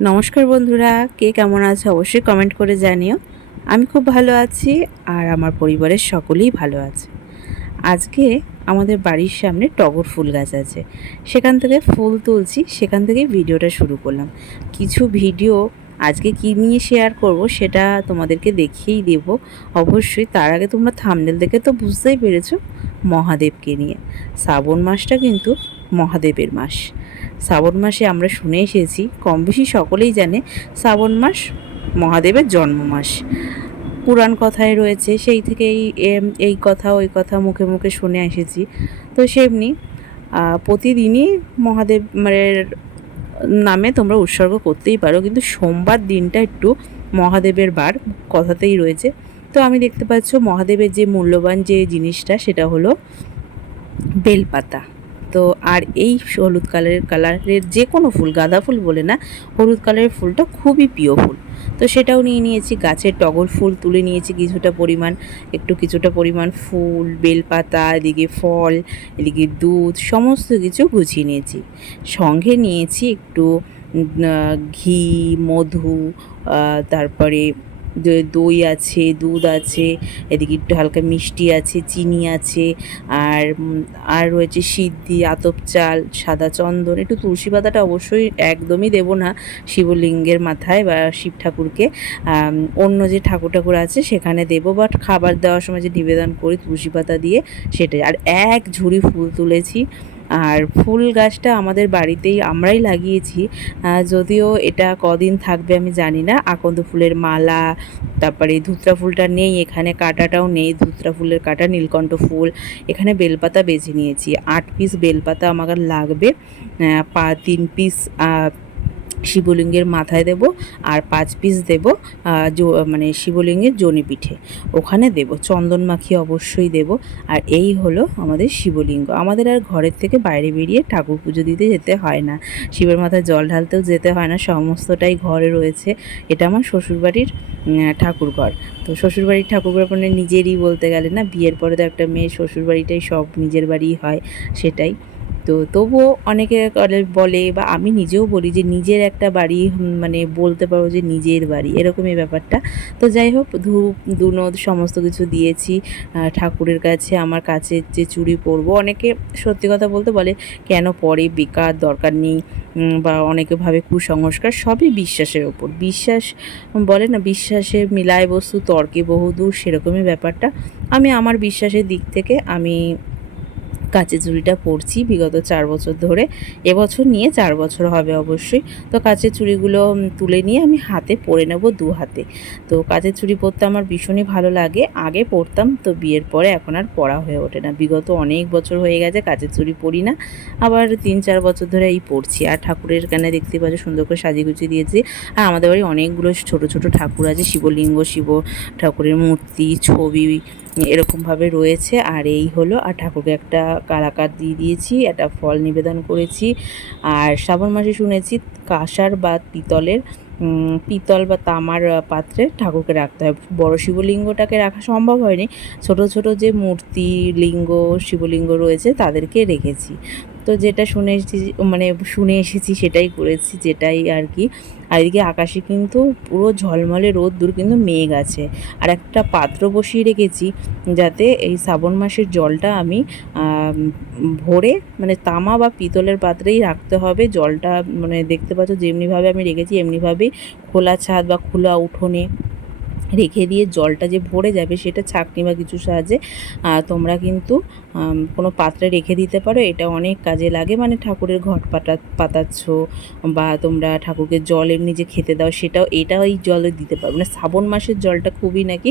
নমস্কার বন্ধুরা, কে কেমন আছে অবশ্যই কমেন্ট করে জানিও। আমি খুব ভালো আছি আর আমার পরিবারের সকলেই ভালো আছে। আজকে আমাদের বাড়ির সামনে টগর ফুল গাছ আছে। সেখান থেকে ফুল তুলছি, সেখান থেকেই ভিডিওটা শুরু করলাম। কিছু ভিডিও আজকে কী নিয়ে শেয়ার করব সেটা তোমাদেরকে দেখিয়েই দেব। অবশ্যই তার আগে তোমরা থামনেল দেখে তো বুঝতেই পেরেছ মহাদেবকে নিয়ে। শ্রাবণ মাসটা কিন্তু মহাদেবের মাস। শ্রাবণ মাসে আমরা শুনে এসেছি, কম বেশি সকলেই জানে শ্রাবণ মাস মহাদেবের জন্ম মাস। পুরাণ কথায় রয়েছে, সেই থেকেই এই কথা, ওই কথা মুখে মুখে শুনে এসেছি। তো সেমনি প্রতিদিনই মহাদেব মানে নামে তোমরা উৎসর্গ করতেই পারো, কিন্তু সোমবার দিনটা একটু মহাদেবের বার কথাতেই রয়েছে। তো আমি দেখতে পাচ্ছ মহাদেবের যে মূল্যবান যে জিনিসটা, সেটা হলো বেলপাতা। তো আর এই হলুদ কালারের কালারের যে কোনো ফুল, গাঁদা ফুল বলে না, হলুদ কালারের ফুলটা খুবই প্রিয় ফুল। তো সেটাও নিয়ে নিয়েছি, গাছের টগর ফুল তুলে নিয়েছি কিছুটা পরিমাণ, একটু কিছুটা পরিমাণ ফুল, বেলপাতা, এদিকে ফল, এদিকে দুধ, সমস্ত কিছু গুছিয়ে নিয়েছি। সঙ্গে নিয়েছি একটু ঘি, মধু তারপরে দই আছে, দুধ আছে, এদিকে একটু হালকা মিষ্টি আছে, চিনি আছে, আর আর রয়েছে সিদ্ধি, আতপ চাল, সাদা চন্দন, একটু তুলসী পাতাটা অবশ্যই একদমই দেব না শিবলিঙ্গের মাথায় বা শিব ঠাকুরকে। অন্য যে ঠাকুর ঠাকুর আছে সেখানে দেবো বাট খাবার দেওয়ার সময় যে নিবেদন করি তুলসী পাতা দিয়ে সেটাই। আর এক ঝুড়ি ফুল তুলেছি আর ফুল গাছটা আমাদের বাড়িতেই আমরাই লাগিয়েছি। যদিও এটা কদিন থাকবে আমি জানি না। আকন্দ ফুলের মালা, তারপরে ধুতরা ফুলটা নেই, এখানে কাটাটাও নেই, ধুতরা ফুলের কাটা, নীলকণ্ঠ ফুল, এখানে বেলপাতা বেছে নিয়েছি। আট পিস বেলপাতা আমার লাগবে পা তিন পিস শিবলিঙ্গের মাথায় দেব আর পাঁচ পিস দেব মানে শিবলিঙ্গের জনি পিঠে। ওখানে দেব চন্দন মাখি অবশ্যই দেব। আর এই হলো আমাদের শিবলিঙ্গ। আমাদের আর ঘরের থেকে বাইরে বেরিয়ে ঠাকুর পুজো দিতে যেতে হয় না। শিবের মাথায় জল ঢালতেও যেতে হয় না সমস্তটাই ঘরে রয়েছে। এটা আমার শ্বশুরবাড়ির উম, ঠাকুর ঘর তো শ্বশুরবাড়ির ঠাকুর ঘর মানে নিজেরই বলতে গেলে না বিয়ের পরে তো একটা মেয়ে শ্বশুরবাড়িটাই সব নিজের বাড়িই হয় সেটাই। তো তবুও অনেকে বলে- বা আমি নিজেও বলি যে নিজের একটা বাড়ি মানে বলতে পারো যে নিজের বাড়ি, এরকমই ব্যাপারটা। তো যাই হোক, ধূপ, দুনোদ সমস্ত কিছু দিয়েছি। ঠাকুরের কাছে, আমার কাছে যে চুড়ি পরবো, অনেকে সত্যি কথা বলতে বলে কেন পরে বেকার, দরকার নেই বা অনেকে ভাবে কুসংস্কার, সবই বিশ্বাসের ওপর। বিশ্বাস বলে না, বিশ্বাসে মিলায় বস্তু, তর্কে বহুদূর, সেরকমই ব্যাপারটা। আমি আমার বিশ্বাসের দিক থেকে আমি কাঁচের চুড়িটা পরছি বিগত চার বছর ধরে। এবছর নিয়ে চার বছর হবে অবশ্যই। তো কাঁচের চুড়িগুলো তুলে নিয়ে আমি হাতে পরে নেব দু হাতে। তো কাঁচের চুড়ি পরতে আমার ভীষণই ভালো লাগে। আগে পরতাম, তো বিয়ের পরে এখন আর পরা হয়ে ওঠে না। বিগত অনেক বছর হয়ে গেছে কাঁচের চুড়ি পরি না। আবার তিন চার বছর ধরে এই পরছি। আর ঠাকুরের এখানে দেখতে পাচ্ছ, সুন্দর করে সাজিয়ে দিয়েছি। আর আমাদের বাড়ি অনেকগুলো ছোট ছোট ঠাকুর আছে, শিবলিঙ্গ, শিব, ঠাকুরের মূর্তি, ছবি, এরকমভাবে রয়েছে। আর এই হলো, আর ঠাকুরকে একটা কালাকার দিয়ে দিয়েছি, একটা ফল নিবেদন করেছি। আর শ্রাবণ মাসে শুনেছি কাঁসার বা পিতলের পিতল বা তামার পাত্রে ঠাকুরকে রাখতে হয়। বড় শিবলিঙ্গটাকে রাখা সম্ভব হয়নি। ছোট ছোট যে মূর্তি, লিঙ্গ, শিবলিঙ্গ রয়েছে তাদেরকে রেখেছি। তো যেটা শুনে এসেছি মানে শুনে এসেছি সেটাই করেছি, যেটাই আর কি। আর এদিকে আকাশে কিন্তু পুরো ঝলমলে রোদ্দুর কিন্তু মেঘ আছে। আর একটা পাত্র বসিয়ে রেখেছি যাতে এই শ্রাবণ মাসের জলটা আমি, ভরে মানে তামা বা পিতলের পাত্রেই রাখতে হবে। জলটা মানে দেখতে পাচ্ছ যেমনিভাবে আমি রেখেছি, এমনিভাবেই খোলা ছাদ বা খোলা উঠোনে রেখে দিয়ে জলটা যে ভরে যাবে সেটা ছাঁকনি বা কিছু সাহায্যে তোমরা কিন্তু কোনো পাত্রে রেখে দিতে পারো। এটা অনেক কাজে লাগে। মানে ঠাকুরের ঘট পাতা পাতাচ্ছ বা তোমরা ঠাকুরকে জল এমনি যে খেতে দাও সেটাও এটা ওই জলে দিতে পারো মানে শ্রাবণ মাসের জলটা খুবই নাকি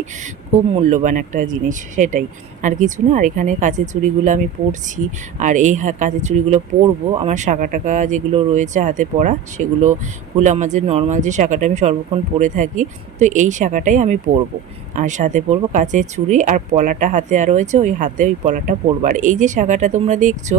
খুব মূল্যবান একটা জিনিস, সেটাই। আর কিছু না, আর এখানে কাঁচের চুড়িগুলো আমি পরছি। আর এই কাঁচের চুড়িগুলো পরবো। আমার শাঁকা টাকা যেগুলো রয়েছে হাতে পরা, সেগুলো হলো আমার যে নর্মাল যে শাঁখাটা আমি সর্বক্ষণ পরে থাকি, তো এই শাঁখাটাই আমি আমি পরবো। আর সাথে পরবো কাচের চুড়ি আর পলাটা হাতে আর রয়েছে ওই হাতে ওই পলাটা পরবো। আর এই যে শাখাটা তোমরা দেখছ,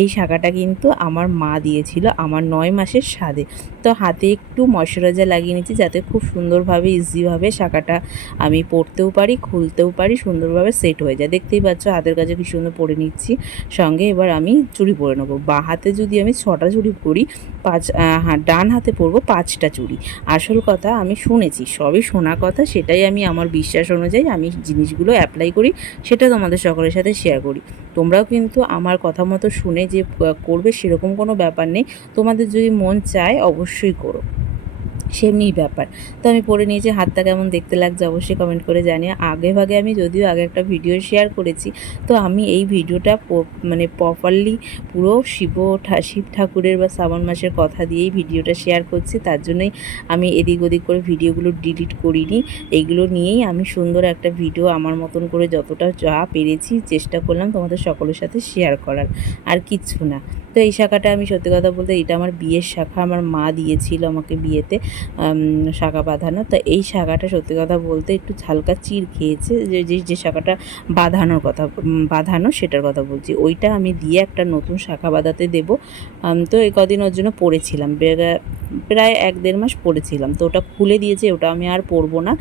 এই শাখাটা কিন্তু আমার মা দিয়েছিল আমার নয় মাসের স্বাদে। তো হাতে একটু ময়শ্চারাইজার লাগিয়ে নিচ্ছি যাতে খুব সুন্দরভাবে, ইজিভাবে শাখাটা আমি পরতেও পারি, খুলতেও পারি, সুন্দরভাবে সেট হয়ে যায়। দেখতেই পাচ্ছ হাতের কাছে কি সুন্দর পরে নিচ্ছি। সঙ্গে এবার আমি চুড়ি পরে নেব। বা হাতে যদি আমি ছটা চুড়ি পরি, পাঁচ হ্যাঁ ডান হাতে পরবো পাঁচটা চুড়ি। আসল কথা আমি শুনেছি, সবই শোনা কথা, সেটাই আমি আমার বিশ্বাস অনুযায়ী আমি জিনিসগুলো অ্যাপ্লাই করি, সেটা তোমাদের সকলের সাথে শেয়ার করি। তোমরাও কিন্তু আমার কথা মতো শুনে যে করবে সেরকম কোনো ব্যাপার নেই। তোমাদের যদি মন চায়, অবশ্যই করো। সেমনিই ব্যাপার। তো আমি পরে নিয়েছি, হাতটা কেমন দেখতে লাগছে অবশ্যই কমেন্ট করে জানি আগে ভাগে আমি যদিও আগে একটা ভিডিও শেয়ার করেছি, তো আমি এই ভিডিওটা মানে প্রপারলি পুরো শিব শিব ঠাকুরের বা শ্রাবণ মাসের কথা দিয়েই ভিডিওটা শেয়ার করছি, তার জন্যই আমি এদিক ওদিক করে ভিডিওগুলো ডিলিট করিনি। এইগুলো নিয়েই আমি সুন্দর একটা ভিডিও আমার মতন করে যতটা যা পেরেছি চেষ্টা করলাম তোমাদের সকলের সাথে শেয়ার করার। আর কিচ্ছু না। তো এই শাখাটা আমি সত্যি কথা বলতে, এটা আমার বিয়ের শাখা, আমার মা দিয়েছিল আমাকে বিয়েতে শাখা বাঁধানো। তো এই শাখাটা সত্যি কথা বলতে একটু হালকা চির খেয়েছে, যে যে শাখাটা বাঁধানোর কথা বাঁধানো সেটার কথা বলছি। ওইটা আমি দিয়ে একটা নতুন শাখা বাঁধাতে দেবো। তো এই কদিন ওর জন্য পড়েছিলাম। প্রায় এক দেড় মাস পরেছিলাম তো ওটা খুলে দিয়েছে, ওটা আমি আর পরবো না।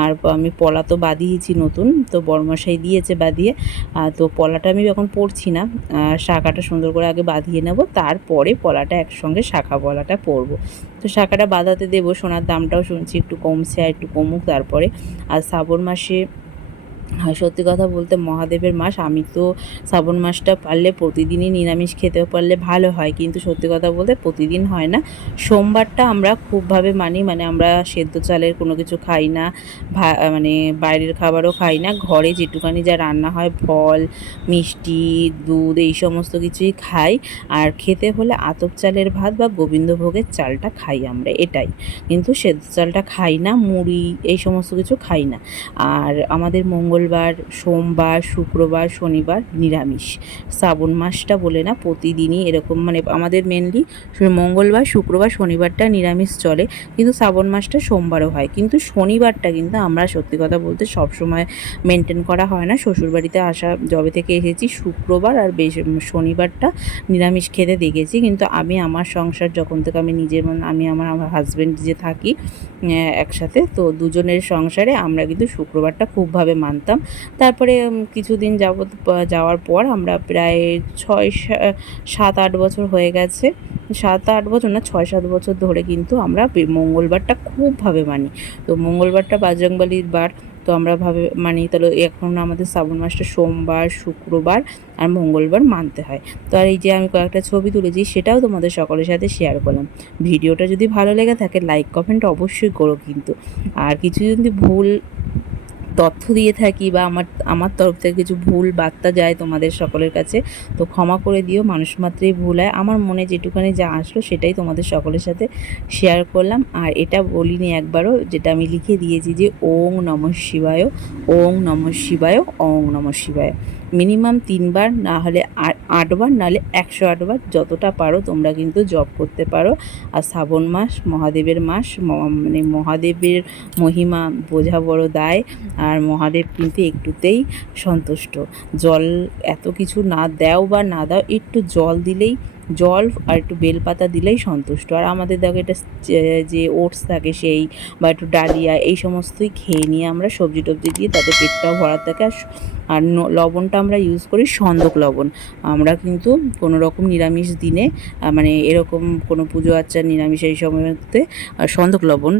আর আমি পলা তো বাঁধিয়েছি নতুন, তো বড়মশাই দিয়েছে বাঁধিয়ে। তো পলাটা আমি এখন পরছি না। শাখাটা সুন্দর করে আগে বাঁধিয়ে নেব, তারপরে পলাটা একসঙ্গে শাখা পলাটা পরবো। তো শাখাটা বাঁধাতে দেবো, সোনার দামটাও শুনছি একটু কমছে আর একটু কমুক তারপরে। আর শ্রাবণ মাসে সত্যি কথা বলতে মহাদেবের মাস, আমি তো শ্রাবণ মাসটা পারলে প্রতিদিনই নিরামিষ খেতে পারলে ভালো হয়, কিন্তু সত্যি কথা বলতে প্রতিদিন হয় না। সোমবারটা আমরা খুবভাবে মানি মানে আমরা সেদ্ধ চালের কোনো কিছু খাই না মানে বাইরের খাবারও খাই না, ঘরে যেটুকানি যা রান্না হয়, ফল, মিষ্টি, দুধ, এই সমস্ত কিছুই খাই, আর খেতে হলে আতপ চালের ভাত বা গোবিন্দভোগের চালটা খাই আমরা, এটাই। কিন্তু সেদ্ধ চালটা খাই না, মুড়ি, এই সমস্ত কিছু খাই না। আর আমাদের মঙ্গল মঙ্গলবার, সোমবার, শুক্রবার, শনিবার নিরামিষ। শ্রাবণ মাসটা বলে না, প্রতিদিনই এরকম মানে আমাদের মেনলি মঙ্গলবার, শুক্রবার, শনিবারটা নিরামিষ চলে, কিন্তু শ্রাবণ মাসটা সোমবারও হয়। কিন্তু শনিবারটা কিন্তু আমরা সত্যি কথা বলতে সবসময় মেনটেন করা হয় না। শ্বশুরবাড়িতে আসা জবে থেকে এসেছি, শুক্রবার আর বেশ শনিবারটা নিরামিষ খেতে দেখেছি। কিন্তু আমি আমার সংসার যখন থেকে আমি নিজের মন আমি আমার আমার হাজব্যান্ড যে থাকি একসাথে, তো দুজনের সংসারে আমরা কিন্তু শুক্রবারটা খুবভাবে মানতাম। করতাম। তারপরে কিছুদিন যাবৎ যাওয়ার পর আমরা প্রায় ছয় সাত আট বছর হয়ে গেছে। সাত আট বছর না, ছয় সাত বছর ধরে কিন্তু আমরা মঙ্গলবারটা খুবভাবে মানি। তো মঙ্গলবারটা বাজরংবালির বার, তো আমরা ভাবে, মানি, তাহলে এখন আমাদের শ্রাবণ মাসটা সোমবার, শুক্রবার আর মঙ্গলবার মানতে হয়। তো আর এই যে আমি কয়েকটা ছবি তুলেছি, সেটাও তোমাদের সকলের সাথে শেয়ার করলাম। ভিডিওটা যদি ভালো লেগে থাকে লাইক কমেন্ট অবশ্যই করো কিন্তু। আর কিছু যদি ভুল তথ্য দিয়ে থাকি বা আমার আমার তরফ থেকে কিছু ভুল বার্তা যায় তোমাদের সকলের কাছে, তো ক্ষমা করে দিও, মানুষ মাত্রেই ভুল হয়। আমার মনে যেটুখানি যা আসলো সেটাই তোমাদের সকলের সাথে শেয়ার করলাম। আর এটা বলিনি একবারও, যেটা আমি লিখে দিয়েছি যে, ওং নম শিবায়, ওং নম শিবায়, ওং নম শিবায়। মিনিমাম তিনবার, না হলে আটবার নাহলে একশো আটবার, যতটা পারো তোমরা কিন্তু জপ করতে পারো। আর শ্রাবণ মাস, মহাদেবের মাস মানে মহাদেবের মহিমা বোঝা বড় দায়। আর মহাদেব কিন্তু একটুতেই সন্তুষ্ট। জল এত কিছু না দেও বা না দাও, একটু জল দিলেই জল আর একটু বেলপাতা দিলেই সন্তুষ্ট। আর আমাদের দেখো এটা যে ওটস থাকে সেই বা একটু ডালিয়া এই সমস্তই খেয়ে নিয়ে আমরা সবজি টবজি দিয়ে তাতে পেটটাও ভরা থাকে। আর আর লবণটা আমরা ইউজ করি সন্দক লবণ। আমরা কিন্তু কোনো রকম নিরামিষ দিনে মানে এরকম কোনো পুজো আচ্ছা নিরামিষ এই সময়তে সন্দক লবণ